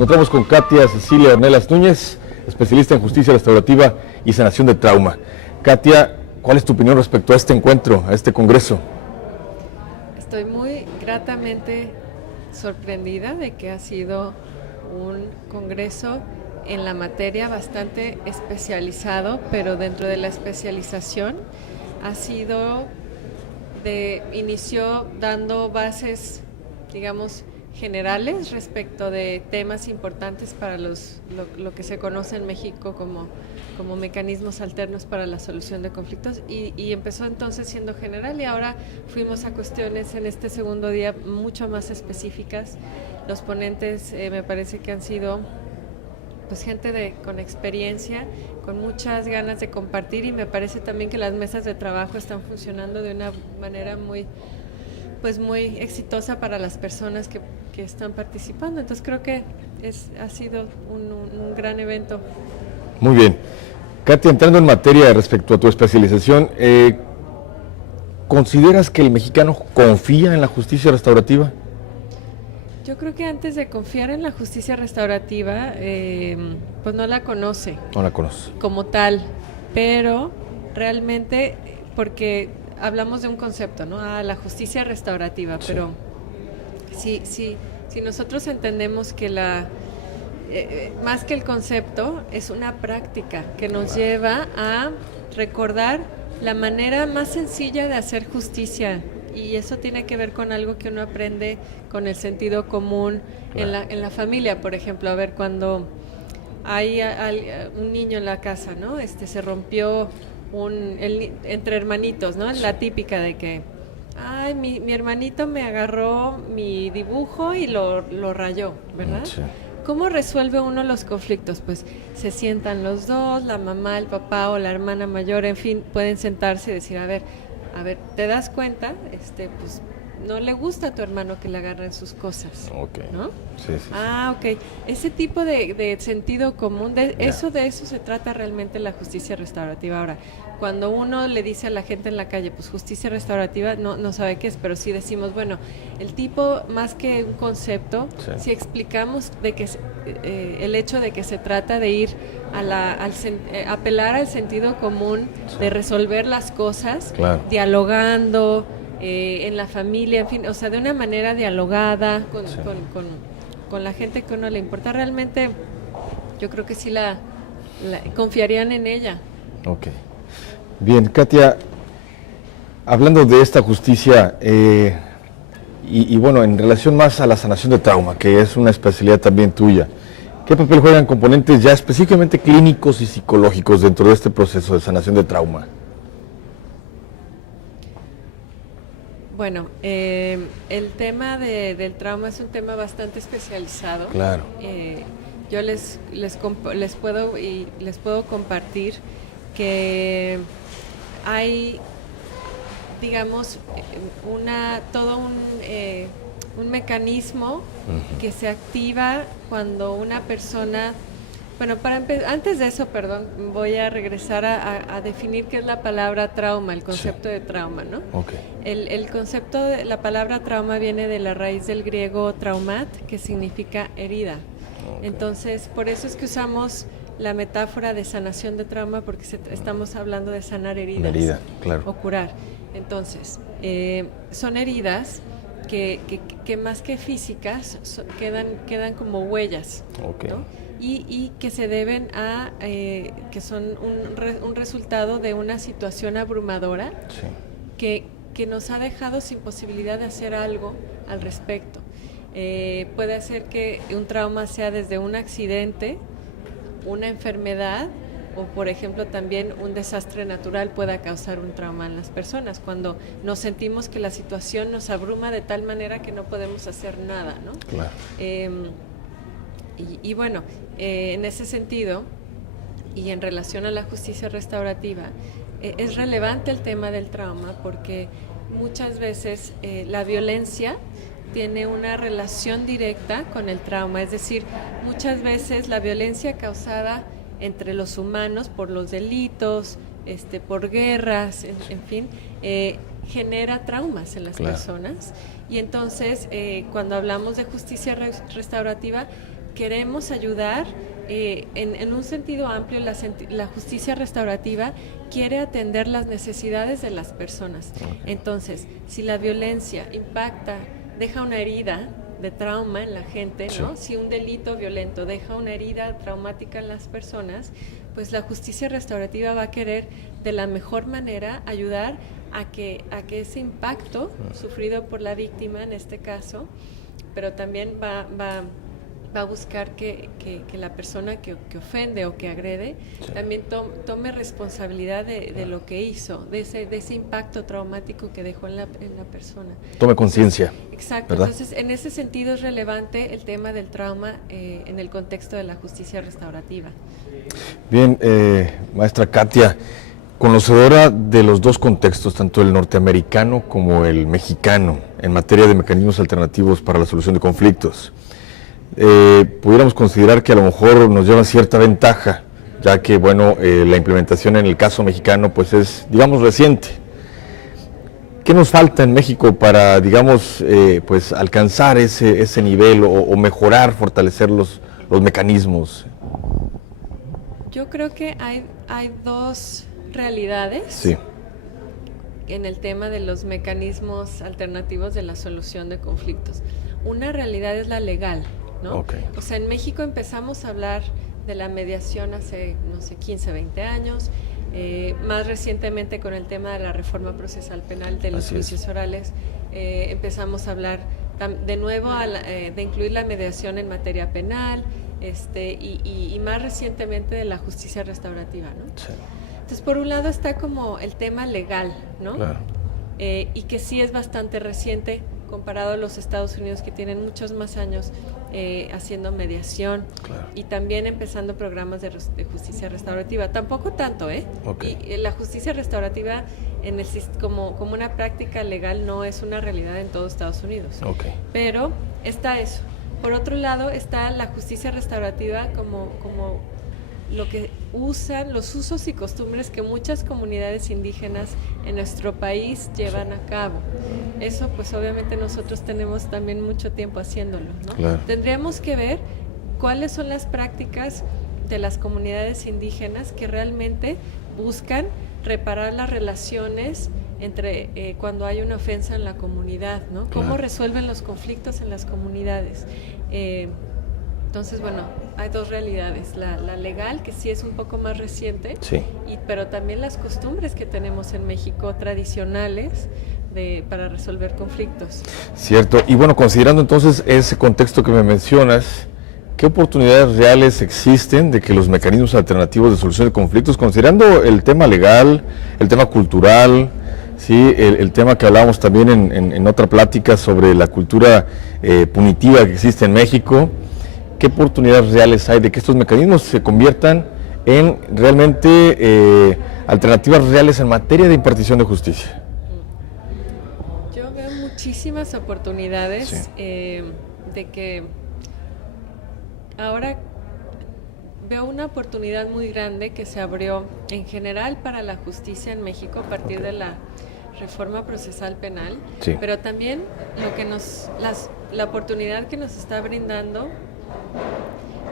encontramos con Katia Cecilia Ornelas Núñez, especialista en justicia restaurativa y sanación de trauma. Katia, ¿cuál es tu opinión respecto a este encuentro, a este congreso? Estoy muy gratamente sorprendida de que ha sido un congreso en la materia bastante especializado, pero dentro de la especialización inició dando bases, digamos, generales respecto de temas importantes para lo que se conoce en México como mecanismos alternos para la solución de conflictos y empezó entonces siendo general y ahora fuimos a cuestiones en este segundo día mucho más específicas. Los ponentes me parece que han sido pues gente con experiencia, con muchas ganas de compartir y me parece también que las mesas de trabajo están funcionando de una manera muy exitosa para las personas que están participando. Entonces creo que ha sido un gran evento. Muy bien. Katia, entrando en materia respecto a tu especialización, ¿consideras que el mexicano confía en la justicia restaurativa? Yo creo que antes de confiar en la justicia restaurativa, pues no la conoce. No la conoce. Como tal, pero realmente, porque hablamos de un concepto, ¿no? La justicia restaurativa, sí. Pero si nosotros entendemos que más que el concepto, es una práctica que nos lleva a recordar la manera más sencilla de hacer justicia. Y eso tiene que ver con algo que uno aprende con el sentido común en la familia, por ejemplo, a ver, cuando hay un niño en la casa, ¿no? Se rompió entre hermanitos, ¿no? Sí. La típica de que, mi hermanito me agarró mi dibujo y lo rayó, ¿verdad? Sí. ¿Cómo resuelve uno los conflictos? Pues se sientan los dos, la mamá, el papá o la hermana mayor, en fin, pueden sentarse y decir, a ver, ¿te das cuenta? Pues no le gusta a tu hermano que le agarren sus cosas, okay. ¿No? Sí. Ok. Ese tipo de sentido común, de eso se trata realmente la justicia restaurativa. Ahora, cuando uno le dice a la gente en la calle, pues justicia restaurativa, no sabe qué es, pero sí decimos, bueno, el tipo, más que un concepto, si explicamos de que el hecho de que se trata de ir apelar al sentido común, de resolver las cosas, dialogando, en la familia, en fin, o sea, de una manera dialogada con la gente que a uno le importa, realmente yo creo que sí confiarían en ella. Ok. Bien, Katia, hablando de esta justicia, y bueno, en relación más a la sanación de trauma, que es una especialidad también tuya, ¿qué papel juegan componentes ya específicamente clínicos y psicológicos dentro de este proceso de sanación de trauma? Bueno, el tema del trauma es un tema bastante especializado. Claro. Yo les puedo compartir que hay, digamos, todo un mecanismo que se activa cuando una persona. Bueno, antes de eso, voy a regresar a definir qué es la palabra trauma, el concepto de trauma, ¿no? Okay. El concepto de la palabra trauma viene de la raíz del griego traumat, que significa herida. Okay. Entonces, por eso es que usamos la metáfora de sanación de trauma, porque estamos hablando de sanar heridas. Una herida, claro. O curar. Entonces, son heridas que más que físicas quedan como huellas, okay. ¿no? Y que se deben a que son un resultado de una situación abrumadora, que nos ha dejado sin posibilidad de hacer algo al respecto. Puede ser que un trauma sea desde un accidente, una enfermedad, o por ejemplo también un desastre natural pueda causar un trauma en las personas, cuando nos sentimos que la situación nos abruma de tal manera que no podemos hacer nada, ¿no? Claro. Y bueno, en ese sentido, y en relación a la justicia restaurativa, es relevante el tema del trauma porque muchas veces la violencia tiene una relación directa con el trauma, es decir, muchas veces la violencia causada entre los humanos por los delitos, por guerras, en fin, genera traumas en las personas. Y entonces, cuando hablamos de justicia restaurativa, queremos ayudar en un sentido amplio. La justicia restaurativa quiere atender las necesidades de las personas. Entonces, si la violencia impacta, deja una herida de trauma en la gente, ¿no? Si un delito violento deja una herida traumática en las personas, pues la justicia restaurativa va a querer de la mejor manera ayudar a que ese impacto sufrido por la víctima en este caso, pero también va a buscar que la persona que ofende o que agrede también tome responsabilidad de lo que hizo, de ese impacto traumático que dejó en la persona. Tome conciencia. Exacto, ¿verdad? Entonces en ese sentido es relevante el tema del trauma en el contexto de la justicia restaurativa. Bien, maestra Katia, conocedora de los dos contextos, tanto el norteamericano como el mexicano, en materia de mecanismos alternativos para la solución de conflictos, pudiéramos considerar que a lo mejor nos lleva cierta ventaja, ya que, bueno, la implementación en el caso mexicano pues es, digamos, reciente. ¿Qué nos falta en México para, digamos, pues alcanzar ese nivel o mejorar, fortalecer los mecanismos? Yo creo que hay dos realidades en el tema de los mecanismos alternativos de la solución de conflictos. Una realidad es la legal, ¿no? O sea, en México empezamos a hablar de la mediación hace, no sé, 15, 20 años, más recientemente con el tema de la reforma procesal penal de los juicios orales, empezamos a hablar de nuevo de incluir la mediación en materia penal, y más recientemente de la justicia restaurativa, ¿no? Entonces, por un lado está como el tema legal, ¿no? Y que sí es bastante reciente comparado a los Estados Unidos, que tienen muchos más años haciendo mediación y también empezando programas de justicia restaurativa. Tampoco tanto, Y la justicia restaurativa como una práctica legal no es una realidad en todo Estados Unidos. Pero está eso. Por otro lado está la justicia restaurativa como lo que usan, los usos y costumbres que muchas comunidades indígenas en nuestro país llevan a cabo. Eso pues obviamente nosotros tenemos también mucho tiempo haciéndolo, ¿no? Tendríamos que ver cuáles son las prácticas de las comunidades indígenas que realmente buscan reparar las relaciones entre cuando hay una ofensa en la comunidad, ¿no? Cómo resuelven los conflictos en las comunidades. Entonces, bueno, hay dos realidades, la legal, que sí es un poco más reciente, pero también las costumbres que tenemos en México tradicionales para resolver conflictos. Cierto, y bueno, considerando entonces ese contexto que me mencionas, ¿qué oportunidades reales existen de que los mecanismos alternativos de solución de conflictos, considerando el tema legal, el tema cultural, el tema que hablábamos también en otra plática sobre la cultura punitiva que existe en México, ¿qué oportunidades reales hay de que estos mecanismos se conviertan en realmente alternativas reales en materia de impartición de justicia? Yo veo muchísimas oportunidades de que ahora veo una oportunidad muy grande que se abrió en general para la justicia en México a partir de la reforma procesal penal, pero también la oportunidad que nos está brindando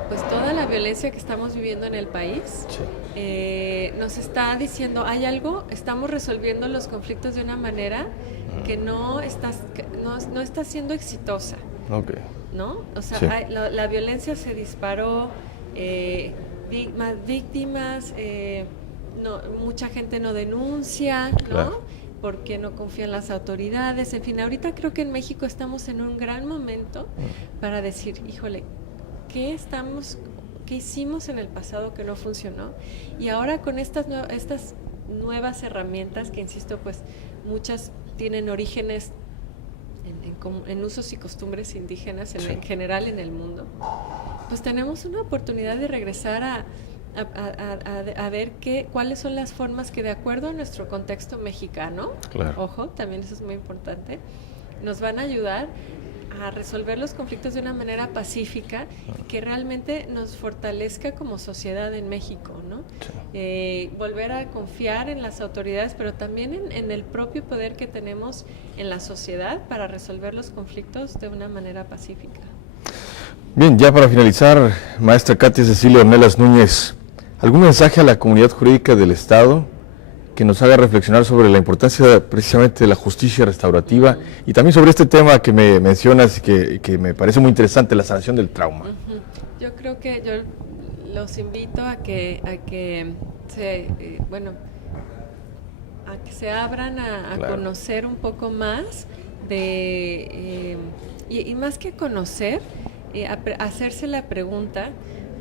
pues toda la violencia que estamos viviendo en el país nos está diciendo, hay algo, estamos resolviendo los conflictos de una manera que no está siendo exitosa, ¿no? O sea, la violencia se disparó, más víctimas, mucha gente no denuncia, ¿no? Porque no confía en las autoridades. En fin, ahorita creo que en México estamos en un gran momento para decir, híjole, ¿qué hicimos en el pasado que no funcionó? Y ahora con estas nuevas herramientas, que insisto, pues muchas tienen orígenes en usos y costumbres indígenas en general en el mundo, pues tenemos una oportunidad de regresar a ver cuáles son las formas que, de acuerdo a nuestro contexto mexicano, ojo, también eso es muy importante, nos van a ayudar a resolver los conflictos de una manera pacífica que realmente nos fortalezca como sociedad en México, ¿no? Volver a confiar en las autoridades, pero también en el propio poder que tenemos en la sociedad para resolver los conflictos de una manera pacífica. Bien, ya para finalizar, maestra Katia Cecilia Ornelas Núñez, ¿algún mensaje a la comunidad jurídica del Estado que nos haga reflexionar sobre la importancia precisamente de la justicia restaurativa y también sobre este tema que me mencionas y que me parece muy interesante, la sanación del trauma? Yo creo que yo los invito a que se abran a Claro. conocer un poco más y más que conocer, hacerse la pregunta,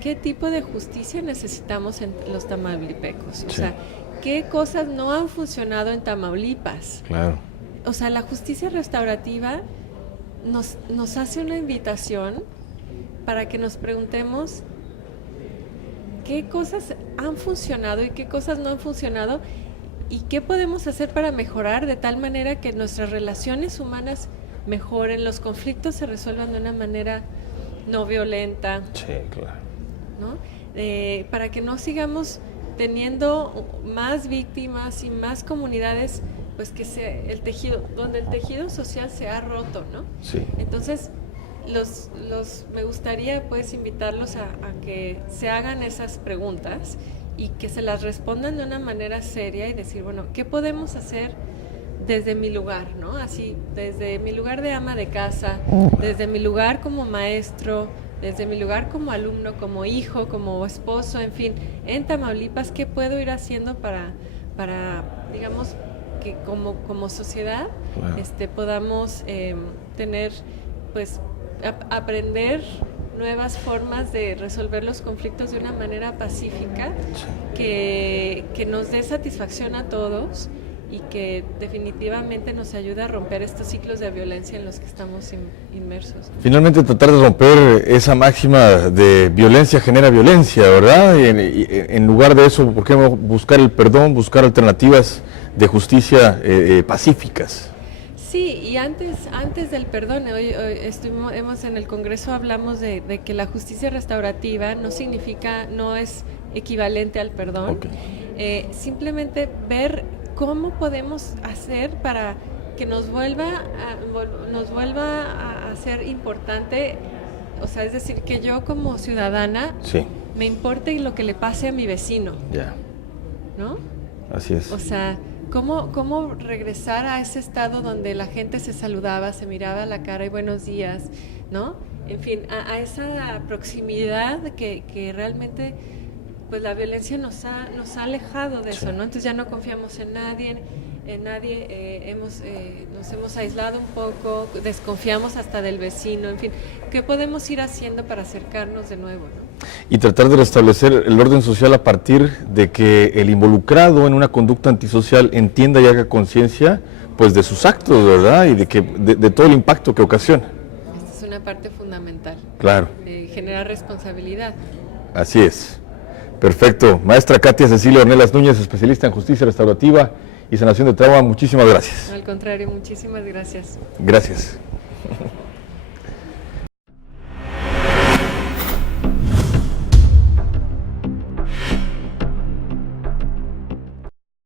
¿qué tipo de justicia necesitamos en los tamaulipecos? O Sí. sea, ¿qué cosas no han funcionado en Tamaulipas? Claro. O sea, la justicia restaurativa nos hace una invitación para que nos preguntemos qué cosas han funcionado y qué cosas no han funcionado y qué podemos hacer para mejorar de tal manera que nuestras relaciones humanas mejoren, los conflictos se resuelvan de una manera no violenta, Sí, claro. ¿no? Para que no sigamos teniendo más víctimas y más comunidades, pues donde el tejido social se ha roto, ¿no? Sí. Entonces, me gustaría pues invitarlos a que se hagan esas preguntas y que se las respondan de una manera seria y decir, bueno, ¿qué podemos hacer desde mi lugar, ¿no? Así, desde mi lugar de ama de casa, desde mi lugar como maestro, desde mi lugar como alumno, como hijo, como esposo, en fin, en Tamaulipas, ¿qué puedo ir haciendo para digamos, que como sociedad Claro. podamos tener, pues, aprender nuevas formas de resolver los conflictos de una manera pacífica que nos dé satisfacción a todos y que definitivamente nos ayude a romper estos ciclos de violencia en los que estamos inmersos. Finalmente tratar de romper esa máxima de violencia genera violencia, ¿verdad? Y en lugar de eso, ¿por qué no buscar el perdón, buscar alternativas de justicia pacíficas? Sí, y antes del perdón, hoy en el Congreso hablamos de que la justicia restaurativa no es equivalente al perdón. Okay. Simplemente ver cómo podemos hacer para que nos vuelva a ser importante, o sea, es decir, que yo como ciudadana Sí. me importe lo que le pase a mi vecino, Ya. ¿no? Así es. O sea, ¿cómo regresar a ese estado donde la gente se saludaba, se miraba a la cara y buenos días, ¿no? En fin, a esa proximidad que realmente, pues la violencia nos ha alejado de eso, ¿no? Entonces ya no confiamos en nadie, nos hemos aislado un poco, desconfiamos hasta del vecino, en fin, ¿qué podemos ir haciendo para acercarnos de nuevo, ¿no? Y tratar de restablecer el orden social a partir de que el involucrado en una conducta antisocial entienda y haga conciencia, pues, de sus actos, ¿verdad? Y de todo el impacto que ocasiona. Esta es una parte fundamental. Claro. Generar responsabilidad. Así es. Perfecto. Maestra Katia Cecilia Ornelas Núñez, especialista en justicia restaurativa y sanación de trauma, muchísimas gracias. Al contrario, muchísimas gracias. Gracias.